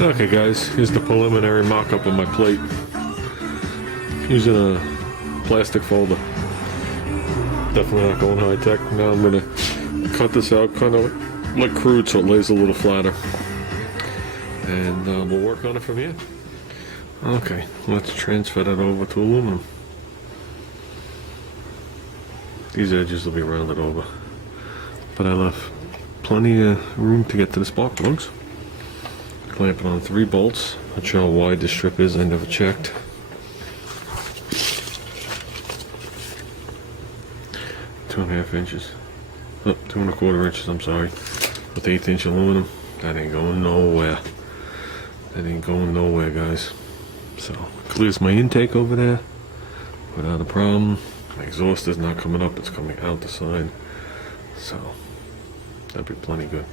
Okay guys, here's the preliminary mock-up of my plate. Using a plastic folder. Definitely not going high-tech. Now I'm going to cut this out kind of like crude so it lays a little flatter. And we'll work on it from here. Okay, let's transfer that over to aluminum. These edges will be rounded over. But I left plenty of room to get to the spark plugs. Clamp it on 3 bolts. Not sure how wide this strip is, I never checked. 2.5 inches. Oh, 2 1/4 inches, I'm sorry. With 1/8 inch aluminum. That ain't going nowhere. That ain't going nowhere, guys. So, clears my intake over there without a problem. My exhaust is not coming up, it's coming out the side. So, that'd be plenty good.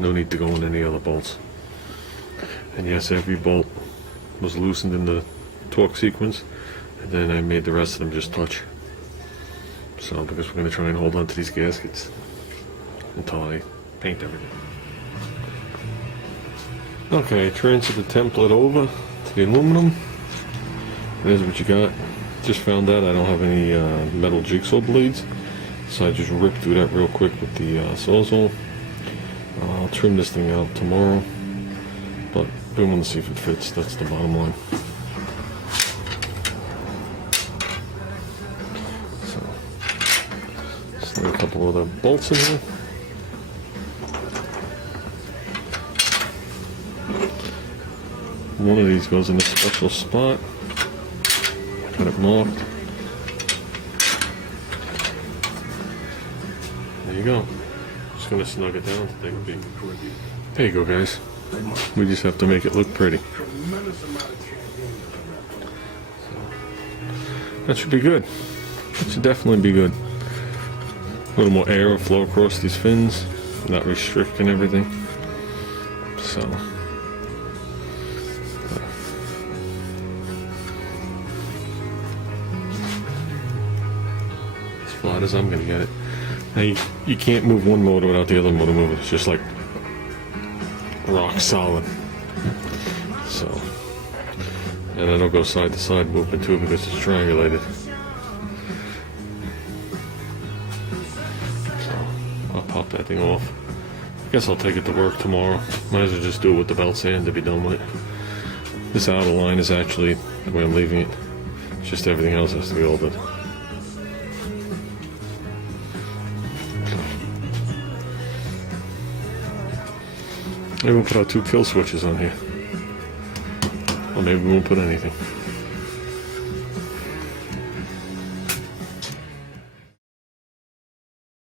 No need to go in any other bolts. And yes, every bolt was loosened in the torque sequence, and then I made the rest of them just touch. So, because we're going to try and hold on to these gaskets until I paint everything. Okay, transfer the template over to the aluminum. There's what you got. Just found out I don't have any metal jigsaw blades, so I just ripped through that real quick with the Sawzall. I'll trim this thing out tomorrow, but we want to see if it fits. That's the bottom line. So, slide a couple of the bolts in here. One of these goes in a special spot. Got it marked. There you go. Just gonna snug it down to take a peek. There you go, guys. We just have to make it look pretty. That should be good. That should definitely be good. A little more air will flow across these fins, not restricting everything. So. As flat as I'm gonna get it. Now you can't move one motor without the other motor moving. It's just like rock solid. So, and it'll go side to side movement too because it's triangulated. So I'll pop that thing off. I guess I'll take it to work tomorrow. Might as well just do it with the belt sand to be done with it. This outer line is actually the way I'm leaving it. It's just everything else has to be altered. Maybe we'll put our 2 kill switches on here. Or maybe we won't put anything.